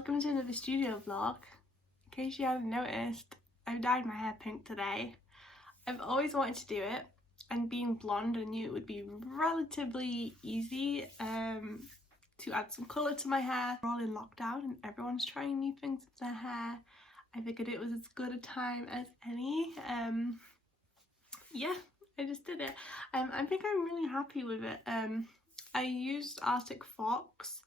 welcome to another studio vlog. In case you haven't noticed, I've dyed my hair pink today. I've always wanted to do it, and being blonde I knew it would be relatively easy to add some colour to my hair. We're all in lockdown and everyone's trying new things with their hair. I figured it was as good a time as any. Yeah, I just did it. I think I'm really happy with it. I used Arctic Fox.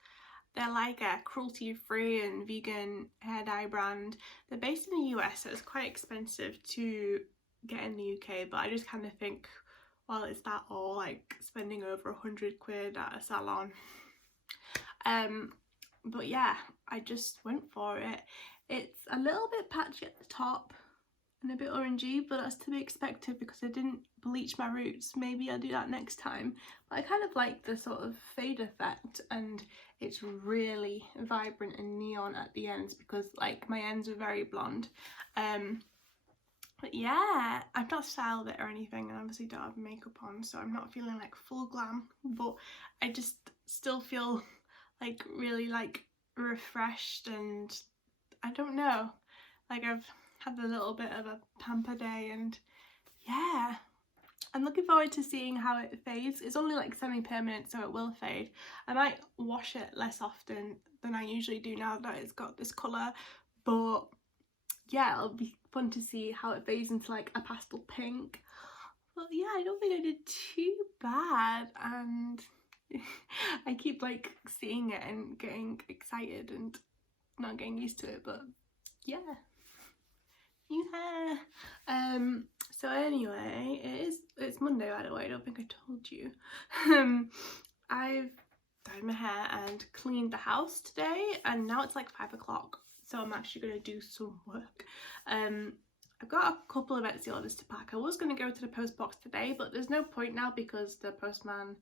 They're like a cruelty-free and vegan hair dye brand. They're based in the US, so it's quite expensive to get in the UK, but I just kind of think, well, is that all, like spending over 100 quid at a salon? But yeah, I just went for it. It's a little bit patchy at the top and a bit orangey, but that's to be expected because I didn't bleach my roots. Maybe I'll do that next time. But I kind of like the sort of fade effect, and it's really vibrant and neon at the ends because like my ends are very blonde. But yeah, I've not styled it or anything, and obviously don't have makeup on, so I'm not feeling like full glam, but I just still feel like really like refreshed, and I don't know, like I've had a little bit of a pamper day, and yeah, I'm looking forward to seeing how it fades. It's only like semi-permanent, so it will fade. I might wash it less often than I usually do now that it's got this colour, but yeah, it'll be fun to see how it fades into like a pastel pink. But yeah, I don't think I did too bad, and I keep like seeing it and getting excited and not getting used to it, but yeah. New hair. So anyway, it's Monday, by the way, I don't think I told you. I've dyed my hair and cleaned the house today, and now it's like 5 o'clock, so I'm actually going to do some work. I've got a couple of Etsy orders to pack. I was going to go to the post box today, but there's no point now because the postman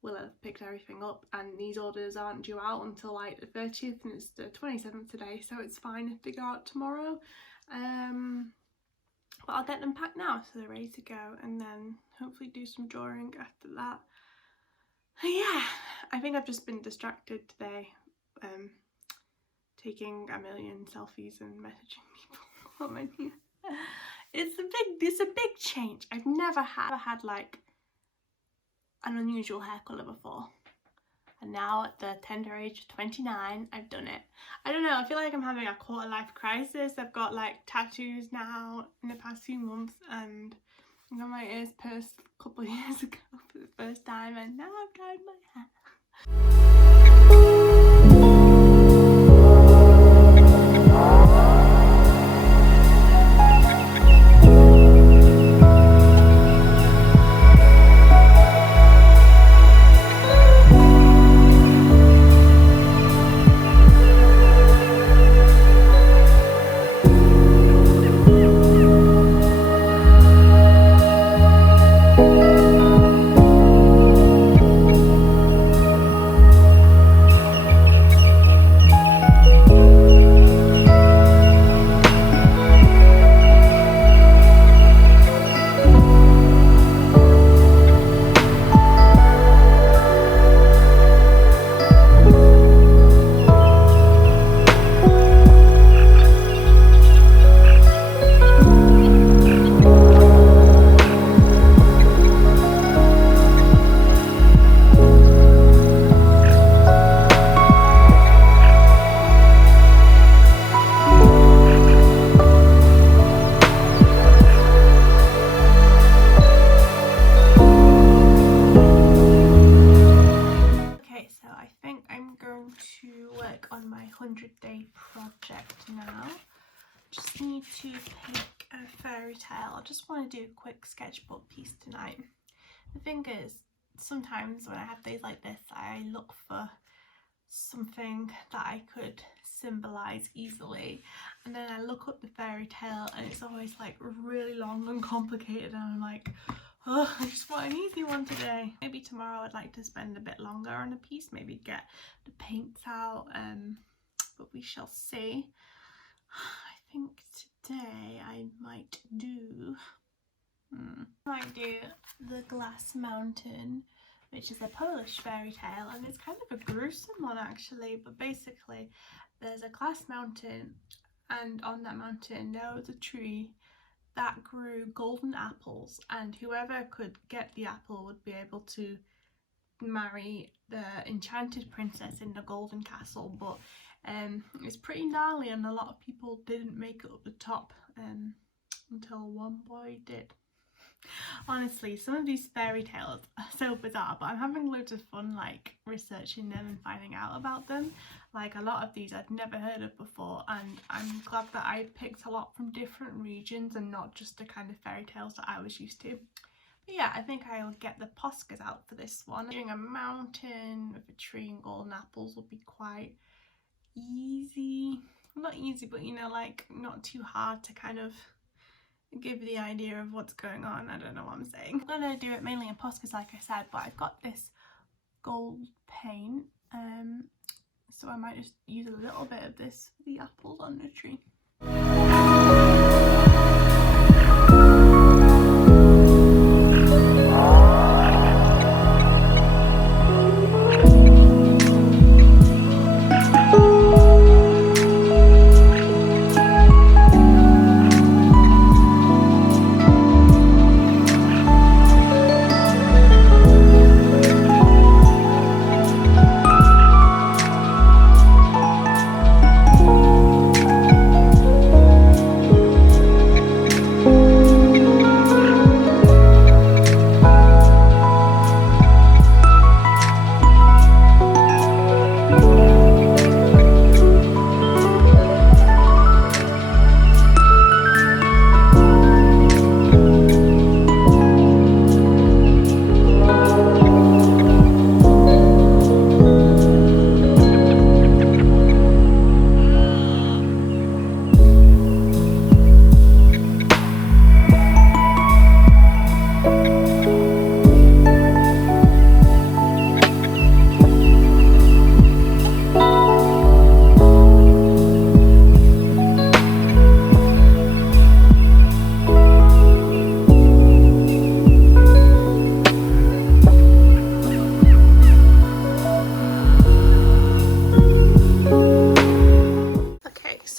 will have picked everything up, and these orders aren't due out until like the 30th, and it's the 27th today, so it's fine if they go out tomorrow. But I'll get them packed now so they're ready to go, and then hopefully do some drawing after that. Yeah, I think I've just been distracted today, taking a million selfies and messaging people on my new. It's a big change. I've never had like an unusual hair colour before, and now at the tender age of 29 I've done it. I don't know, I feel like I'm having a quarter life crisis. I've got like tattoos now in the past few months, and I got my ears pierced a couple of years ago for the first time, and now I've dyed my hair. On my 100-day project now. Just need to pick a fairy tale. I just want to do a quick sketchbook piece tonight. The thing is, sometimes when I have days like this, I look for something that I could symbolise easily, and then I look up the fairy tale and it's always like really long and complicated, and I'm like, oh, I just want an easy one today. Maybe tomorrow I'd like to spend a bit longer on a piece, maybe get the paints out, but we shall see. I think today I might do the Glass Mountain, which is a Polish fairy tale, and it's kind of a gruesome one actually, but basically there's a glass mountain, and on that mountain there was a tree that grew golden apples, and whoever could get the apple would be able to marry the enchanted princess in the golden castle. But it's pretty gnarly, and a lot of people didn't make it up the top until one boy did. Honestly, some of these fairy tales are so bizarre, but I'm having loads of fun like researching them and finding out about them. Like, a lot of these I've never heard of before, and I'm glad that I picked a lot from different regions and not just the kind of fairy tales that I was used to. But yeah, I think I'll get the Poscas out for this one. Doing a mountain with a tree and golden apples will be quite easy. Not easy, but you know, like not too hard to kind of give the idea of what's going on. I don't know what I'm saying. I'm gonna do it mainly in Poscas, like I said, but I've got this gold paint, so I might just use a little bit of this for the apples on the tree.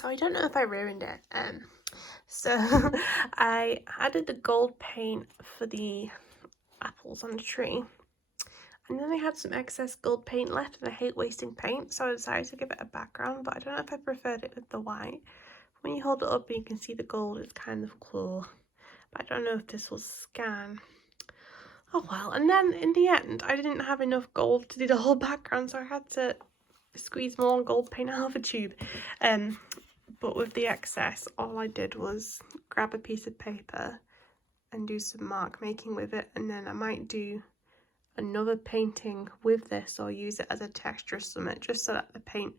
I don't know if I ruined it. So I added the gold paint for the apples on the tree, and then I had some excess gold paint left, and I hate wasting paint, so I decided to give it a background, but I don't know if I preferred it with the white. When you hold it up and you can see the gold, it's kind of cool, but I don't know if this will scan. Oh well. And then in the end I didn't have enough gold to do the whole background, so I had to squeeze more gold paint out of a tube. But with the excess, all I did was grab a piece of paper and do some mark making with it, and then I might do another painting with this or use it as a texture summit just so that the paint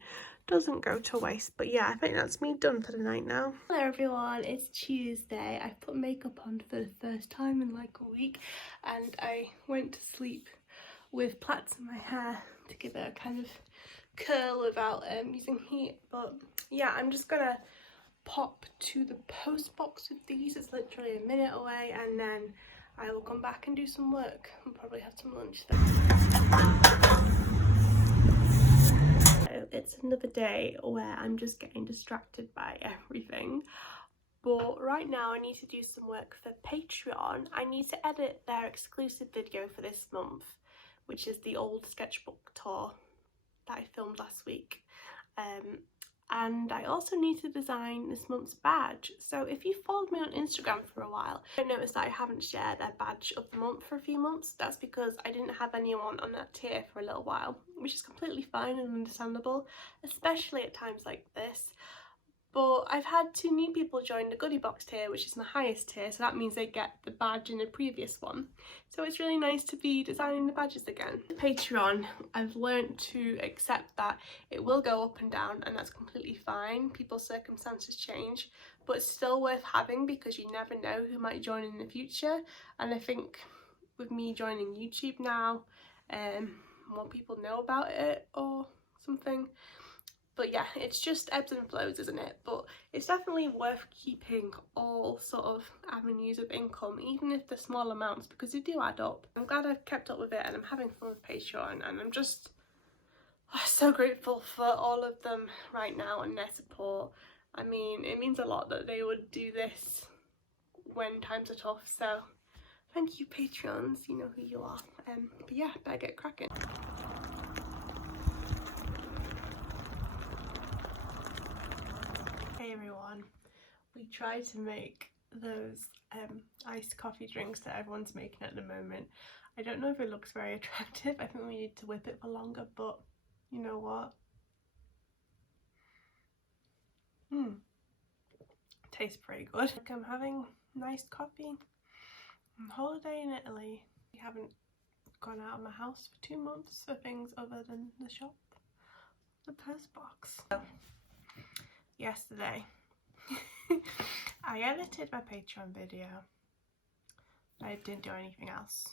doesn't go to waste. But yeah, I think that's me done for the night now. Hello everyone, it's Tuesday. I've put makeup on for the first time in like a week, and I went to sleep with plaits in my hair to give it a kind of curl without using heat. But yeah, I'm just gonna pop to the post box with these. It's literally a minute away, and then I will come back and do some work and probably have some lunch then. So it's another day where I'm just getting distracted by everything. But right now I need to do some work for Patreon. I need to edit their exclusive video for this month, which is the old sketchbook tour that I filmed last week. And I also need to design this month's badge. So if you followed me on Instagram for a while, I noticed that I haven't shared a badge of the month for a few months. That's because I didn't have anyone on that tier for a little while, which is completely fine and understandable, especially at times like this. But I've had 2 new people join the goodie box tier, which is my highest tier, so that means they get the badge in the previous one. So it's really nice to be designing the badges again. Patreon, I've learned to accept that it will go up and down, and that's completely fine. People's circumstances change, but it's still worth having because you never know who might join in the future. And I think with me joining YouTube now, more people know about it or something. But yeah, it's just ebbs and flows, isn't it? But it's definitely worth keeping all sort of avenues of income, even if they're small amounts, because they do add up. I'm glad I've kept up with it, and I'm having fun with Patreon, and I'm just I'm so grateful for all of them right now and their support. I mean, it means a lot that they would do this when times are tough, so thank you Patreons, you know who you are. But yeah, better get cracking. Hey everyone, we tried to make those iced coffee drinks that everyone's making at the moment. I don't know if it looks very attractive. I think we need to whip it for longer, but you know what? Tastes pretty good. Like, I'm having nice coffee on holiday in Italy. We haven't gone out of my house for 2 months for things other than the shop, the post box. So, yesterday I edited my Patreon video. I didn't do anything else.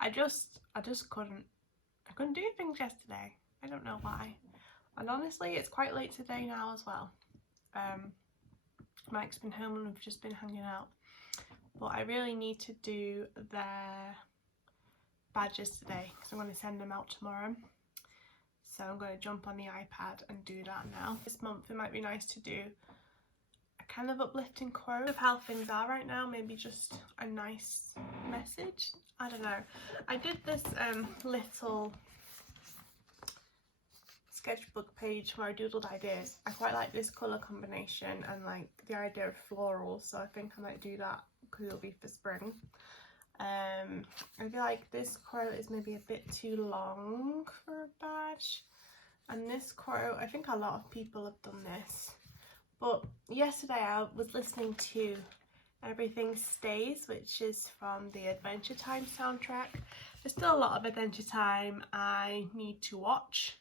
I just couldn't do things yesterday. I don't know why. And honestly, it's quite late today now as well. Mike's been home and we've just been hanging out. But I really need to do their badges today because I'm going to send them out tomorrow. So I'm going to jump on the iPad and do that now. This month it might be nice to do a kind of uplifting quote of how things are right now, maybe just a nice message. I don't know. I did this little sketchbook page where I doodled ideas. I quite like this colour combination and like the idea of floral, so I think I might do that because it'll be for spring. I feel like this quote is maybe a bit too long for a badge, and this quote, I think a lot of people have done this, but yesterday I was listening to Everything Stays, which is from the Adventure Time soundtrack. There's still a lot of Adventure Time I need to watch,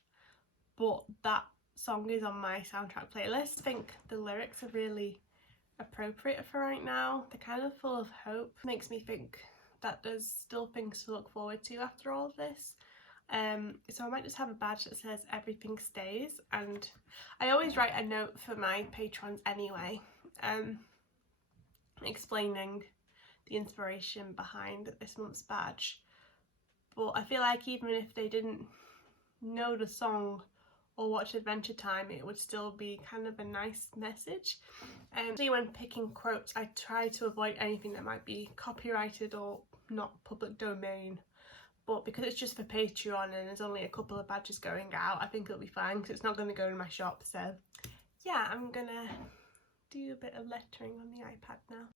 but that song is on my soundtrack playlist. I think the lyrics are really appropriate for right now. They're kind of full of hope. Makes me think that there's still things to look forward to after all of this. So I might just have a badge that says Everything Stays, and I always write a note for my patrons anyway, explaining the inspiration behind this month's badge. But I feel like even if they didn't know the song or watch Adventure Time, it would still be kind of a nice message. So when picking quotes, I try to avoid anything that might be copyrighted or not public domain, but because it's just for Patreon and there's only a couple of badges going out, I think it'll be fine because it's not going to go in my shop. So yeah, I'm gonna do a bit of lettering on the iPad now.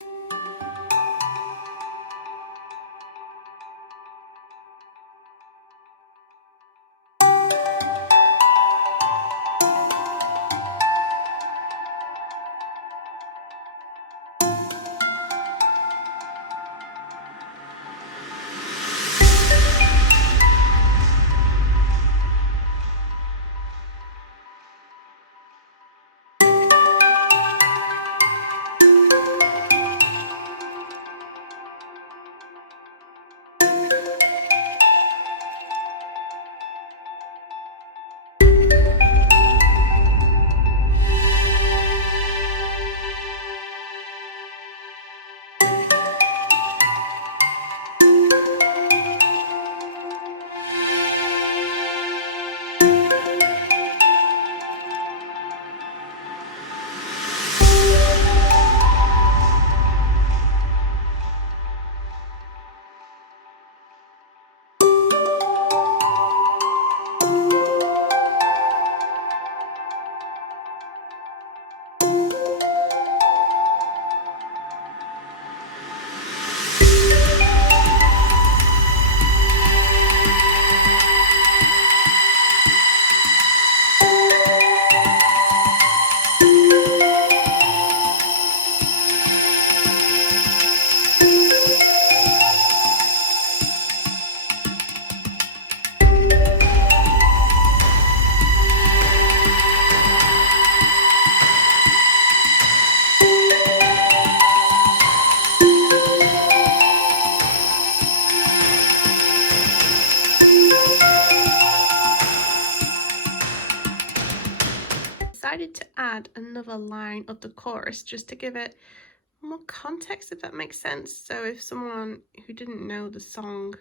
Decided to add another line of the chorus just to give it more context, if that makes sense. So if someone who didn't know the song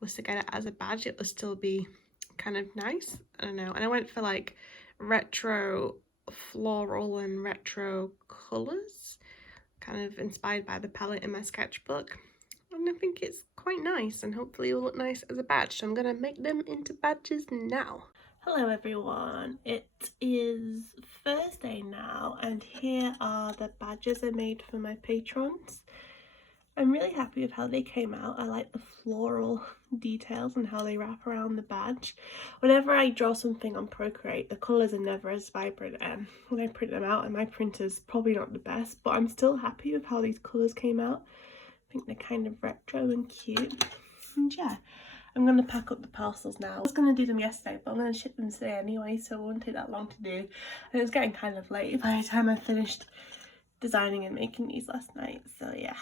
was to get it as a badge, it would still be kind of nice. I don't know. And I went for like retro floral and retro colours, kind of inspired by the palette in my sketchbook. And I think it's quite nice, and hopefully it will look nice as a badge. So I'm going to make them into badges now. Hello everyone, it is Thursday now, and here are the badges I made for my patrons. I'm really happy with how they came out. I like the floral details and how they wrap around the badge. Whenever I draw something on Procreate, the colours are never as vibrant when I print them out, and my printer's probably not the best, but I'm still happy with how these colours came out. I think they're kind of retro and cute. And yeah, I'm going to pack up the parcels now. I was going to do them yesterday, but I'm going to ship them today anyway, so it won't take that long to do. And it was getting kind of late by the time I finished designing and making these last night, so yeah.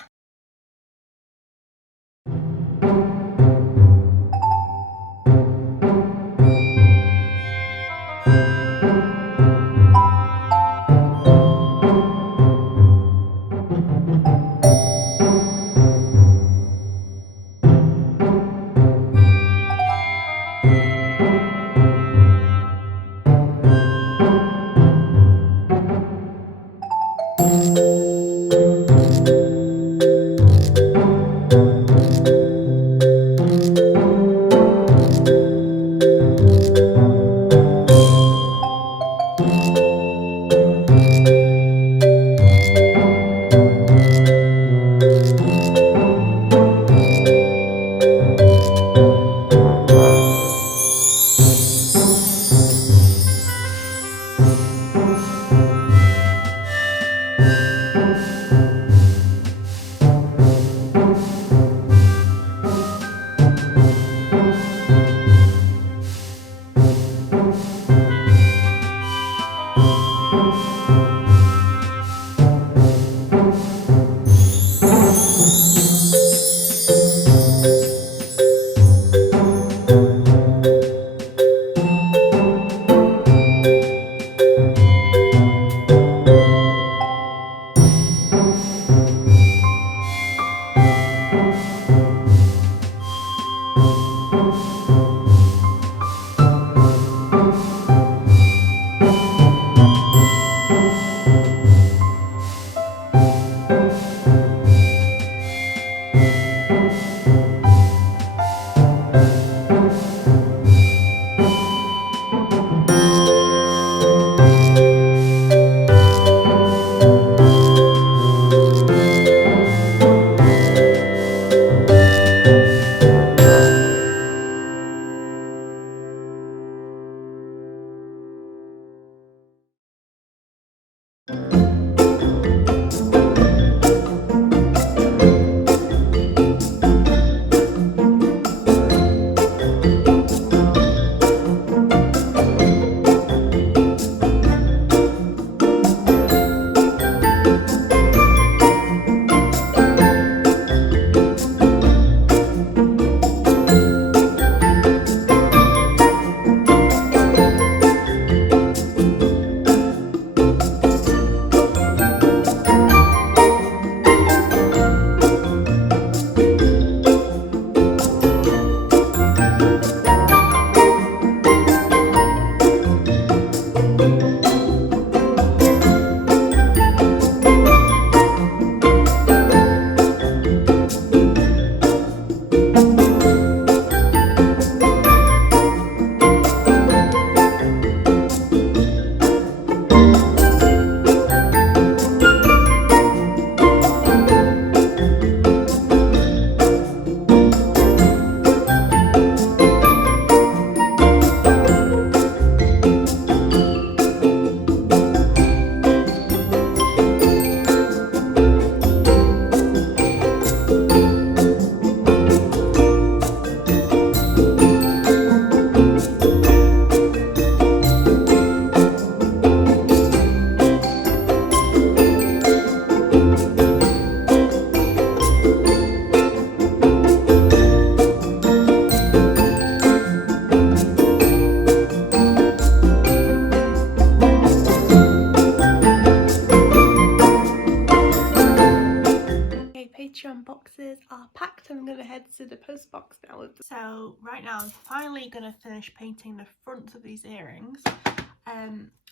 I'm going to head to the post box now. So right now I'm finally going to finish painting the fronts of these earrings.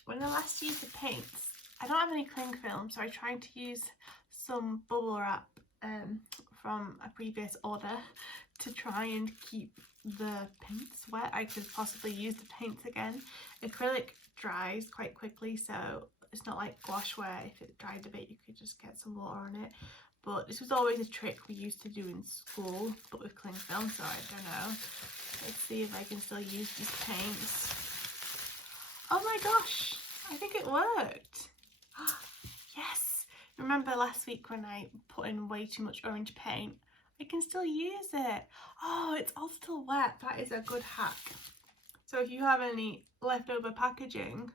When I last used the paints, I don't have any cling film, so I tried to use some bubble wrap from a previous order to try and keep the paints wet. I could possibly use the paints again. Acrylic dries quite quickly, so it's not like gouache where if it dried a bit you could just get some water on it. But this was always a trick we used to do in school, but with cling film, so I don't know. Let's see if I can still use these paints. Oh my gosh, I think it worked. Yes! Remember last week when I put in way too much orange paint? I can still use it. Oh, it's all still wet. That is a good hack. So if you have any leftover packaging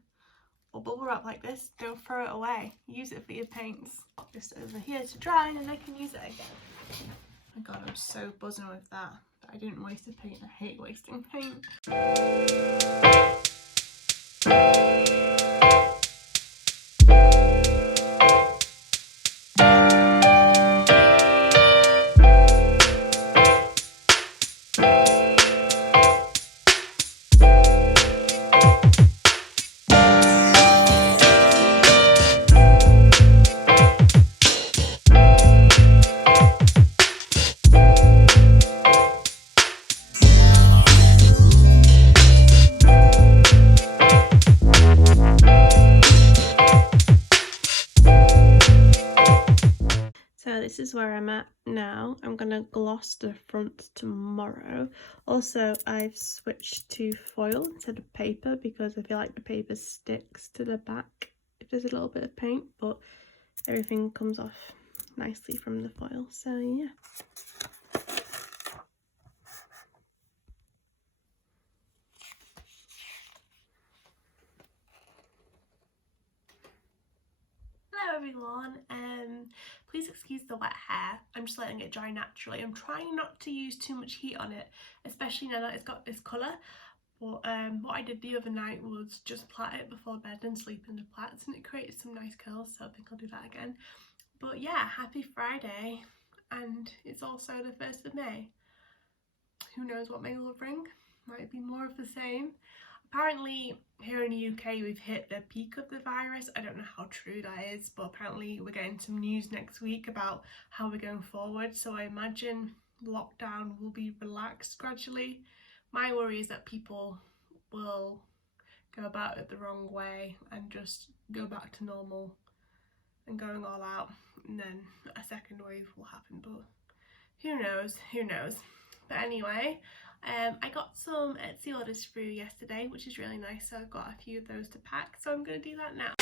or bubble wrap like this, don't throw it away. Use it for your paints. Just over here to dry and then I can use it again. Oh my god, I'm so buzzing with that. I didn't waste the paint. I hate wasting paint. This is where I'm at now. I'm gonna gloss the front tomorrow. Also, I've switched to foil instead of paper because I feel like the paper sticks to the back if there's a little bit of paint, but everything comes off nicely from the foil, so yeah. Hello everyone, please excuse the wet hair. I'm just letting it dry naturally. I'm trying not to use too much heat on it, especially now that it's got this colour. But what I did the other night was just plait it before bed and sleep in the plaits, and it created some nice curls, so I think I'll do that again. But yeah, happy Friday, and it's also the 1st of May. Who knows what May will bring? Might be more of the same. Apparently here in the UK we've hit the peak of the virus. I don't know how true that is, but apparently we're getting some news next week about how we're going forward, so I imagine lockdown will be relaxed gradually. My worry is that people will go about it the wrong way and just go back to normal and going all out, and then a second wave will happen, but who knows, who knows. But anyway, I got some Etsy orders through yesterday, which is really nice, so I've got a few of those to pack, so I'm going to do that now.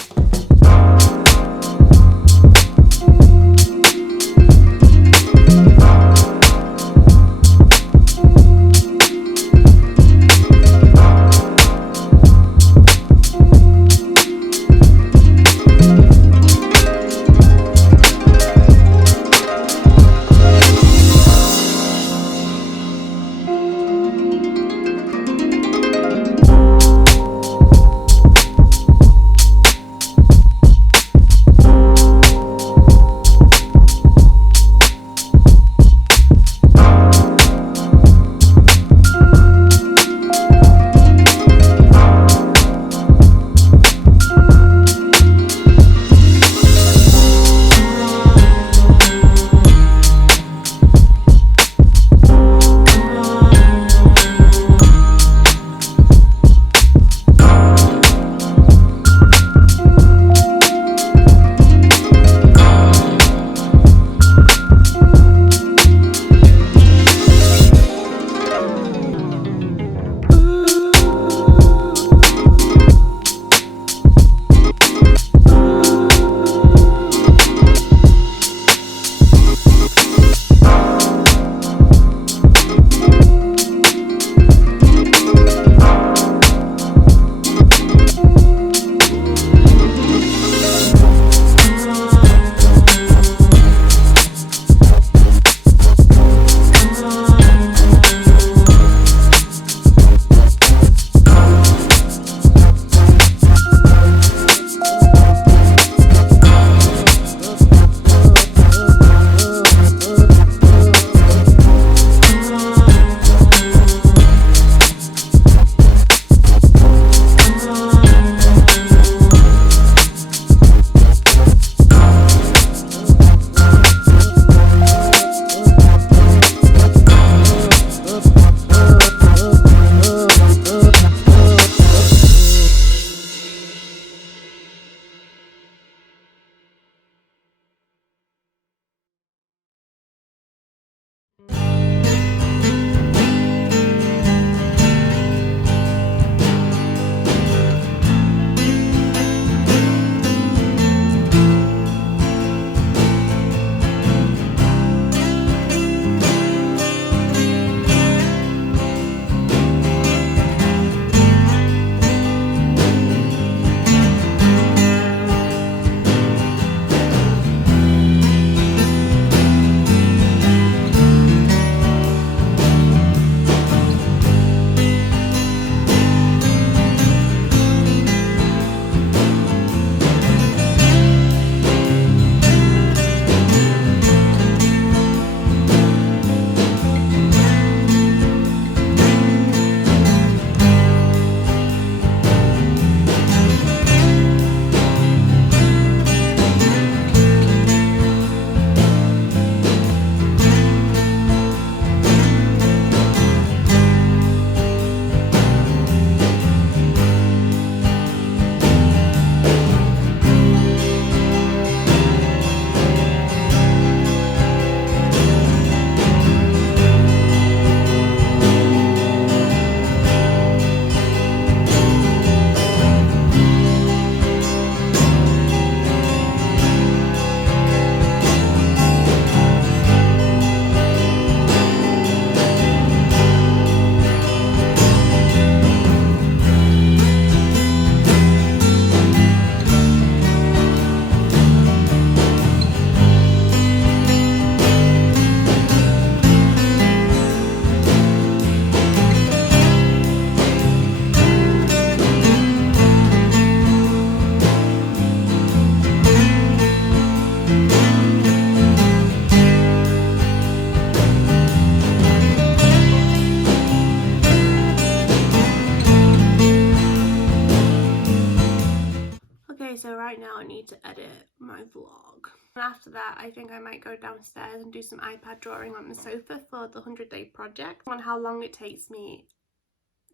edit my vlog. And after that, I think I might go downstairs and do some iPad drawing on the sofa for the 100-day project. On how long it takes me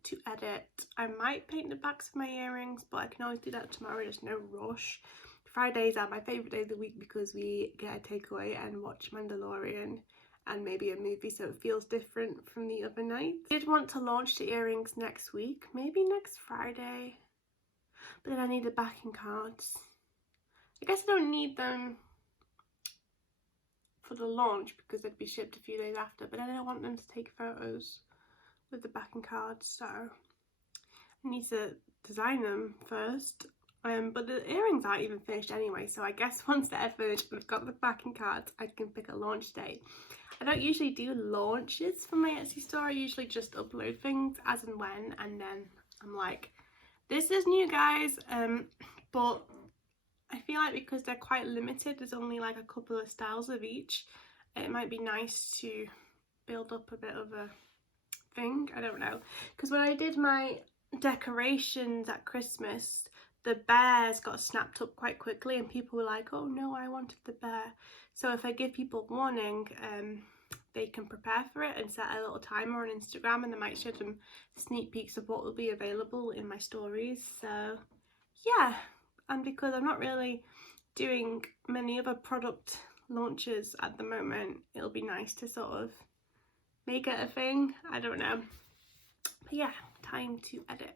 to edit. I might paint the backs of my earrings, but I can always do that tomorrow, there's no rush. Fridays are my favourite day of the week because we get a takeaway and watch Mandalorian and maybe a movie, so it feels different from the other night. I did want to launch the earrings next week, maybe next Friday, but then I need the backing cards. I guess I don't need them for the launch because they'd be shipped a few days after, but then I don't want them to take photos with the backing cards, so I need to design them first. But the earrings aren't even finished anyway, so I guess once they're finished and I've got the backing cards, I can pick a launch date. I don't usually do launches for my Etsy store, I usually just upload things as and when, and then I'm like, this is new guys, but I feel like because they're quite limited, there's only like a couple of styles of each, it might be nice to build up a bit of a thing, I don't know. Because when I did my decorations at Christmas, the bears got snapped up quite quickly and people were like, oh no, I wanted the bear. So if I give people warning, they can prepare for it and set a little timer on Instagram, and I might show them sneak peeks of what will be available in my stories. So yeah, and because I'm not really doing many other product launches at the moment, it'll be nice to sort of make it a thing, I don't know. But yeah, time to edit.